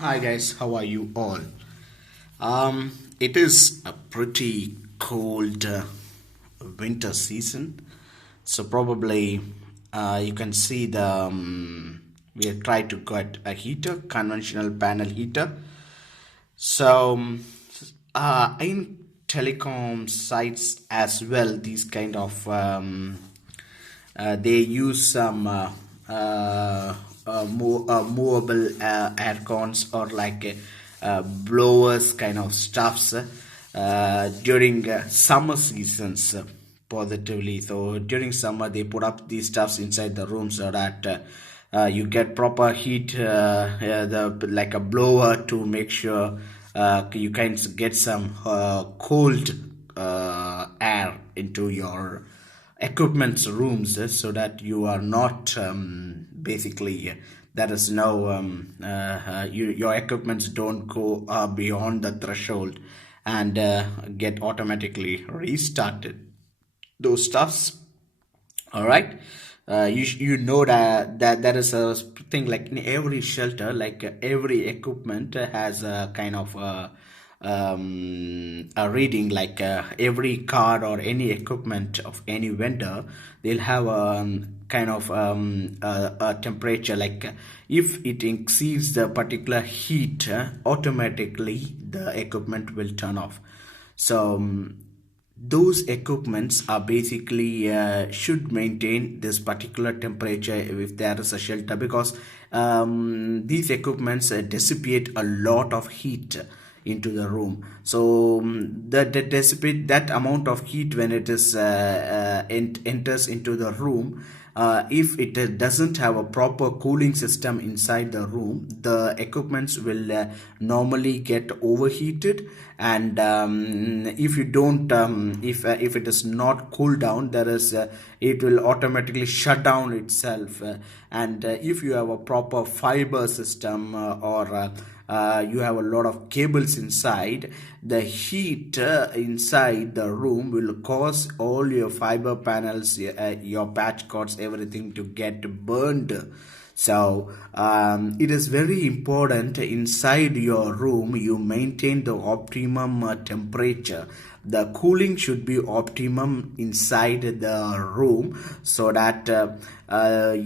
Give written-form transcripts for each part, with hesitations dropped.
Hi guys, how are you all? It is a pretty cold winter season, so probably you can see we have tried to get a heater, conventional panel heater. So in telecom sites as well, these kind of they use some movable air cons or like blowers kind of stuffs during summer seasons positively. So during summer they put up these stuffs inside the room so that you get proper heat, the like a blower to make sure you can get some cold air into your equipment rooms, so that you are not basically there is no your equipments don't go beyond the threshold and get automatically restarted, those stuffs. All right. You know that there is a thing like in every shelter, like every equipment has a kind of a reading, like every card or any equipment of any vendor, they'll have a kind of a temperature, like if it exceeds the particular heat, automatically the equipment will turn off. So those equipments are basically should maintain this particular temperature if there is a shelter, because these equipments dissipate a lot of heat into the room. So that dissipate that amount of heat when it is enters into the room. If it doesn't have a proper cooling system inside the room, the equipments will normally get overheated. And if you don't if it is not cooled down, there is it will automatically shut down itself. And if you have a proper fiber system, or you have a lot of cables inside, the heat inside the room will cause all your fiber panels, your patch cords, everything to get burned. So it is very important inside your room you maintain the optimum temperature. The cooling should be optimum inside the room, so that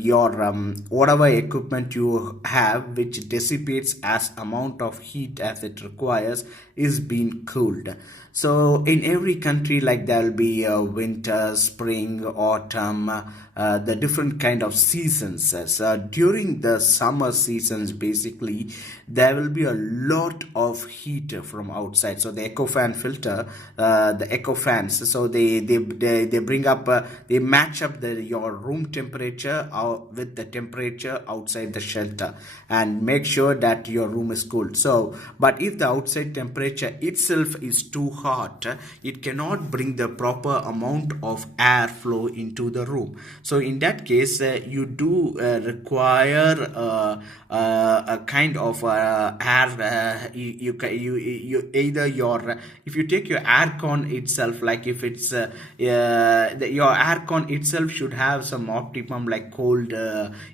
your whatever equipment you have which dissipates as amount of heat as it requires is being cooled. So in every country, like there will be winter, spring, autumn, the different kind of seasons. So during the summer seasons, basically there will be a lot of heat from outside. So the eco fan filter, the eco fans, so they bring up they match up your room temperature with the temperature outside the shelter, and make sure that your room is cool. So but if the outside temperature itself is too hot, it cannot bring the proper amount of air flow into the room. So in that case, you do require a kind of air. You either your if you take your aircon itself, like if it's your aircon itself should have some optimum, like cold.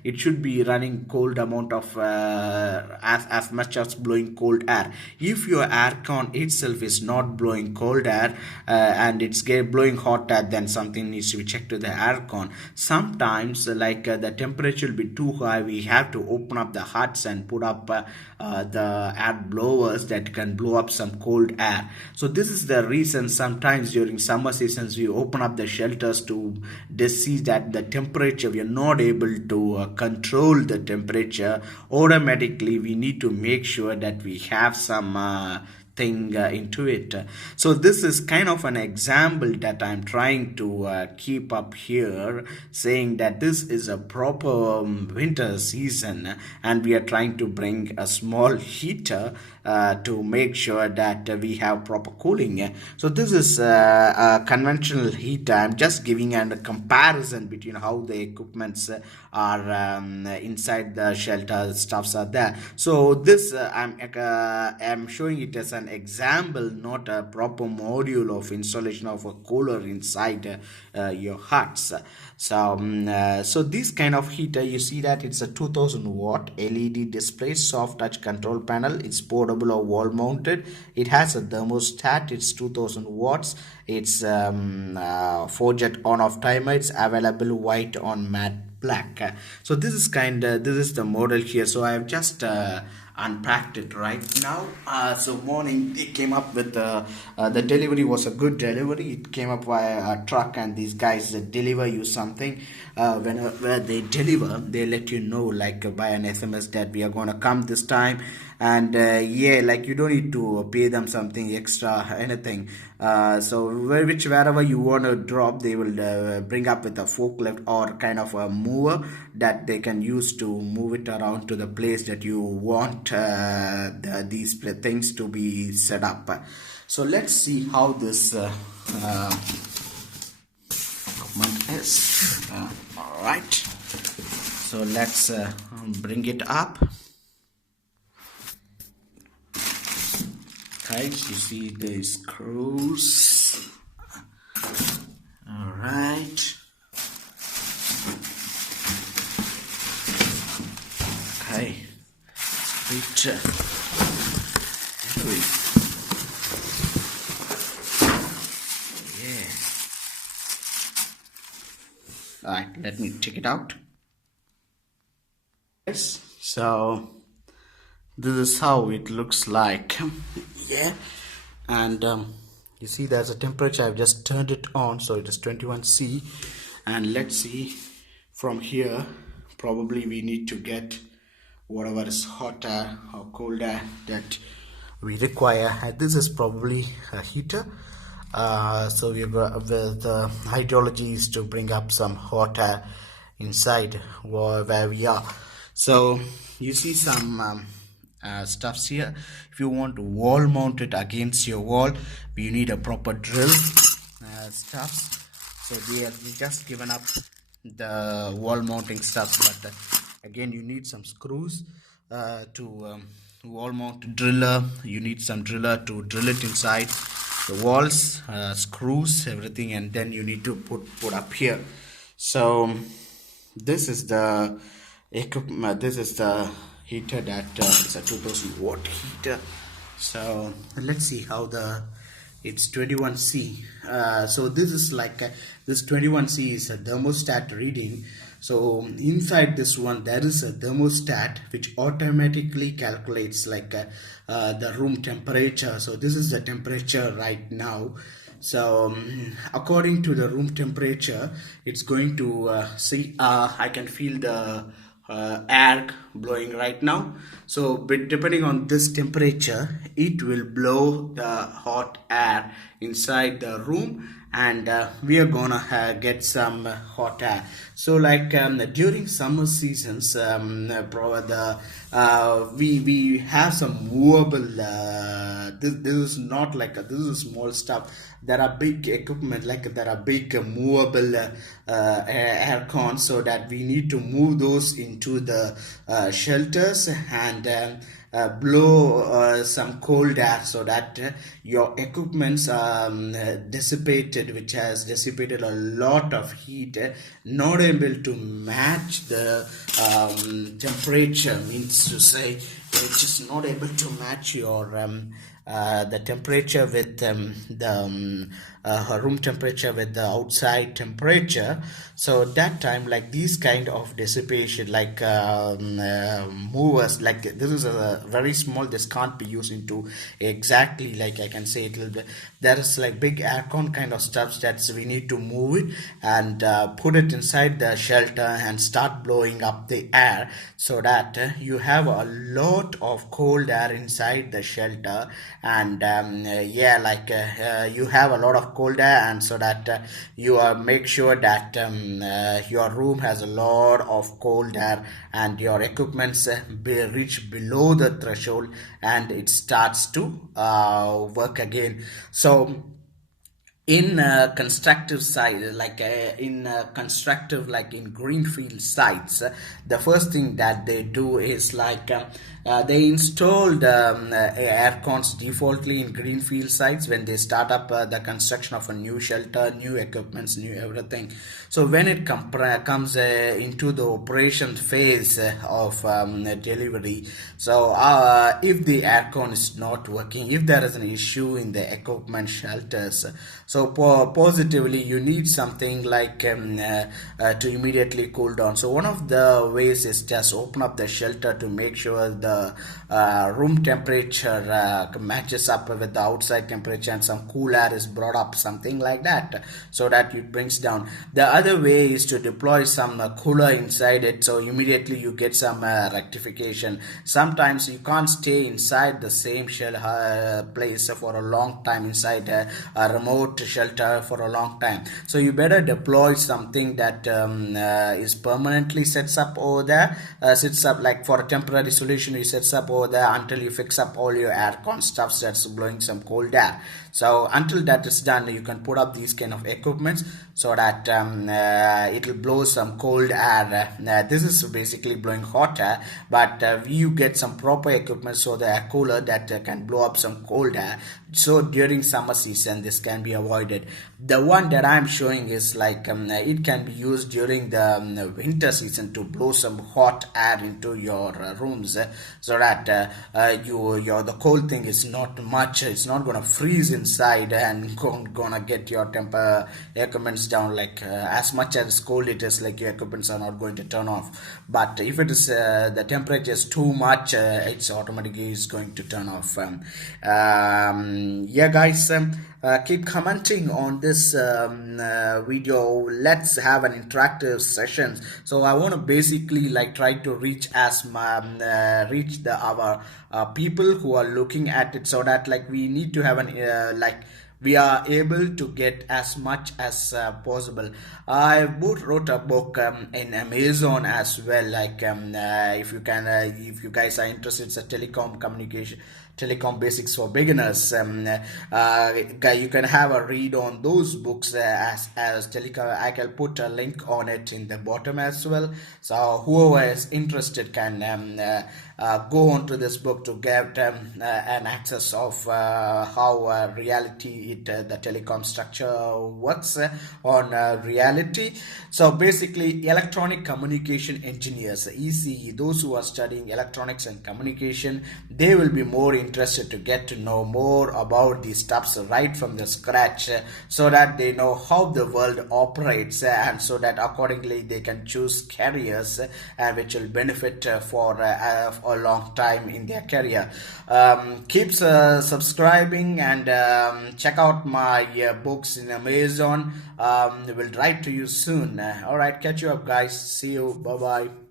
It should be running cold amount of as much as blowing cold air. If your aircon itself is not blowing cold air, and it's blowing hot air, then something needs to be checked to the aircon. Sometimes the temperature will be too high, we have to open up the huts and put up the air blowers that can blow up some cold air. So this is the reason sometimes during summer seasons we open up the shelters to see that the temperature, we are not able to control the temperature automatically. We need to make sure that we have some thing into it. So this is kind of an example that I'm trying to keep up here, saying that this is a proper winter season, and we are trying to bring a small heater to make sure that we have proper cooling. So this is a conventional heater. I'm just giving a comparison between how the equipments are inside the shelter stuffs are there. So this I'm showing it as an example, not a proper module of installation of a cooler inside your huts. So this kind of heater, you see that it's a 2000-watt LED display, soft touch control panel. It's portable or wall mounted. It has a thermostat. It's 2000 watts. It's 4-jet on off timer. It's available white on matte black. So this is this is the model here. So I have just unpacked it right now. So morning they came up with the delivery was a good delivery. It came up via a truck, and these guys deliver you something. Whenever they deliver, they let you know like by an SMS that we are gonna come this time. And yeah, like you don't need to pay them something extra anything. So wherever you want to drop, they will bring up with a forklift or kind of a mover that they can use to move it around to the place that you want these things to be set up. So let's see how this equipment is. All right, so let's bring it up. Guys, you see the screws. All right. Okay. Bit heavy. Yeah. All right. Let me take it out. Yes. So this is how it looks like. Yeah. And you see there's a temperature. I've just turned it on, so it is 21°C. And let's see from here, probably we need to get whatever is hot air or cold air that we require. And this is probably a heater. So we've got with the hydrology is to bring up some hot air inside where we are. So you see some stuffs here. If you want to wall mount it against your wall, you need a proper drill stuffs. So they have just given up the wall mounting stuff, but again you need some screws to wall mount driller. You need some driller to drill it inside the walls, screws, everything, and then you need to put up here. So this is the equipment. This is the heater that is a 2000-watt heater. So let's see how it's 21°C. So this is like this 21°C is a thermostat reading. So inside this one there is a thermostat which automatically calculates like the room temperature. So this is the temperature right now. So according to the room temperature, it's going to see I can feel the air blowing right now. So depending on this temperature, it will blow the hot air inside the room, and we are gonna get some hot air. So like during summer seasons, we have some movable this is not like this is small stuff. There are big equipment, like there are big movable air cons, so that we need to move those into the shelters and blow some cold air, so that your equipments dissipated, which has dissipated a lot of heat, not able to match the temperature, means to say it's just not able to match your the temperature with the room temperature with the outside temperature. So that time, like these kind of dissipation, like movers, like this is a very small, this can't be used into exactly, like I can say it will be, there is like big aircon kind of stuff that we need to move it and put it inside the shelter and start blowing up the air, so that you have a lot of cold air inside the shelter. And yeah, like you have a lot of cold air, and so that you make sure that your room has a lot of cold air, and your equipments reach below the threshold, and it starts to work again. So in constructive side, like in constructive, like in greenfield sites, the first thing that they do is like They installed air cons defaultly in greenfield sites when they start up the construction of a new shelter, new equipments, new everything. So when it comes into the operation phase of delivery, so if the aircon is not working, if there is an issue in the equipment shelters, so positively you need something like to immediately cool down. So one of the ways is just open up the shelter to make sure the room temperature matches up with the outside temperature, and some cool air is brought up, something like that, so that it brings down. The other way is to deploy some cooler inside it, so immediately you get some rectification. Sometimes you can't stay inside the same place for a long time, inside a remote shelter for a long time, so you better deploy something that is permanently sets up over there, sits up like for a temporary solution. You sets up over there until you fix up all your aircon stuff that's blowing some cold air. So until that is done, you can put up these kind of equipments so that it will blow some cold air. This is basically blowing hot air, but you get some proper equipment, so the air cooler that can blow up some cold air. So during summer season this can be avoided. The one that I'm showing is like it can be used during the winter season to blow some hot air into your rooms, so that the cold thing is not much. It's not gonna freeze inside and gonna get your equipments down like as much as cold it is, like your equipments are not going to turn off. But if it is the temperature is too much, it's automatically is going to turn off. Yeah guys, keep commenting on this video. Let's have an interactive sessions. So I want to basically like try to reach our people who are looking at it, so that like we need to have an like we are able to get as much as possible. I wrote a book in Amazon as well, like if you guys are interested, it's a telecom basics for beginners. You can have a read on those books as telecom. I can put a link on it in the bottom as well, so whoever is interested can go on to this book to get an access of how reality the telecom structure works on reality. So basically electronic communication engineers, ECE, those who are studying electronics and communication, they will be more interested to get to know more about these stuffs right from the scratch, so that they know how the world operates, and so that accordingly they can choose careers which will benefit for a long time in their career. Keep subscribing and check out my books in Amazon. We'll write to you soon. All right, catch you up guys. See you. Bye bye.